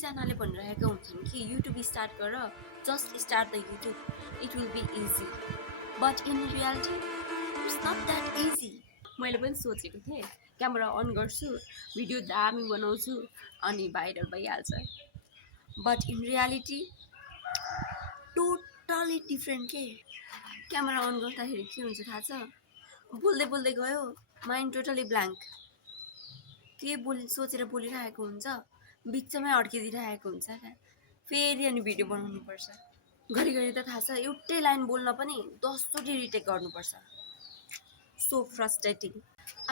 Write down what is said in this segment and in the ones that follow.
कतिजनाले भनिरहेका हुन्छन् कि युट्युब स्टार्ट गर, just start the YouTube, it will be easy, but in reality it's not that easy. मैले पनि सोचेको थिएँ क्यामेरा अन गर्छु, भिडियो दामी बनाउँछु अनि भाइरल भइहाल्छ, but in reality totally different के। क्यामेरा अन गर्दाखेरि के हुन्छ थाहा छ, बोल्दै बोल्दै गयो, माइन्ड टोटली ब्ल्याङ्क, के सोचेर बोलिरहेको हुन्छ, बिचमै अड्किदिइरहेको हुन्छ क्या। फेरि अनि भिडियो बनाउनुपर्छ, घरिघरि त थाहा छ एउटै लाइन बोल्न पनि 10 चोटि रिटेक गर्नुपर्छ, सो फ्रस्ट्रेटिङ।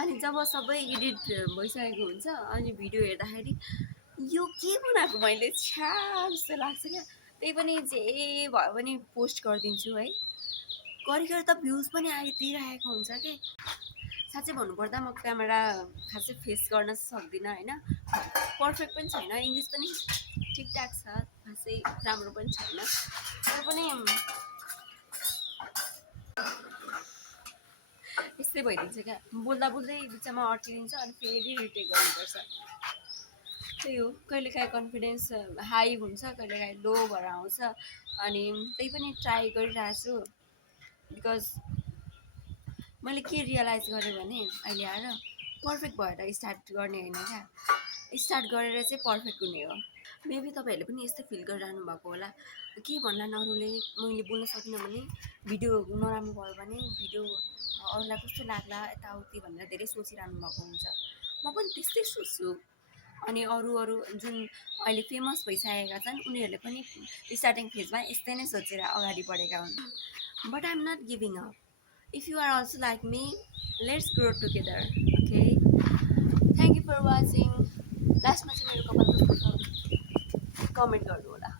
अनि जब सबै एडिट भइसकेको हुन्छ अनि भिडियो हेर्दाखेरि यो के बनाएको मैले छ्या जस्तो लाग्छ क्या। त्यही पनि जे भयो भने पोस्ट गरिदिन्छु है, घरिघरि त भ्युज पनि आइदिइरहेको हुन्छ कि। साँच्चै भन्नुपर्दा म क्यामेरा खासै फेस गर्न सक्दिनँ होइन, पर्फेक्ट पनि छैन, इङ्ग्लिस पनि ठिकठाक छ, खासै राम्रो पनि छैन, तर पनि यस्तै भइदिन्छ क्या, बोल्दा बोल्दै बिचमा अड्किदिन्छ अनि फेरि रिटेक गर्नुपर्छ। त्यही हो, कहिलेकाहीँ कन्फिडेन्स हाई हुन्छ, कहिलेकाहीँ लो भएर आउँछ, अनि त्यही पनि ट्राई गरिरहेको छु। बिकज मैले के रियलाइज गरेँ भने अहिले आएर पर्फेक्ट भएर स्टार्ट गर्ने होइन क्या, स्टार्ट गरेर चाहिँ पर्फेक्ट हुने हो। मेबी तपाईँहरूले पनि यस्तै फिल गरिरहनु भएको होला, के भन्लान् अरूले, मैले बोल्न सकिनँ भने, भिडियो नराम्रो भयो भने भिडियो अरूलाई कस्तो लाग्ला यताउति भनेर धेरै सोचिरहनु भएको हुन्छ। म पनि त्यस्तै सोच्छु। अनि अरू जुन अहिले फेमस भइसकेका छन् उनीहरूले पनि स्टार्टिङ फेजमा यस्तै नै सोचेर अगाडि बढेका हुन्। But I am not giving up. If you are also like me, let's grow together, okay. Thank you for watching. लास्टमा चाहिँ मेरो कपाल कस्तो छ कमेन्ट गर्नु होला।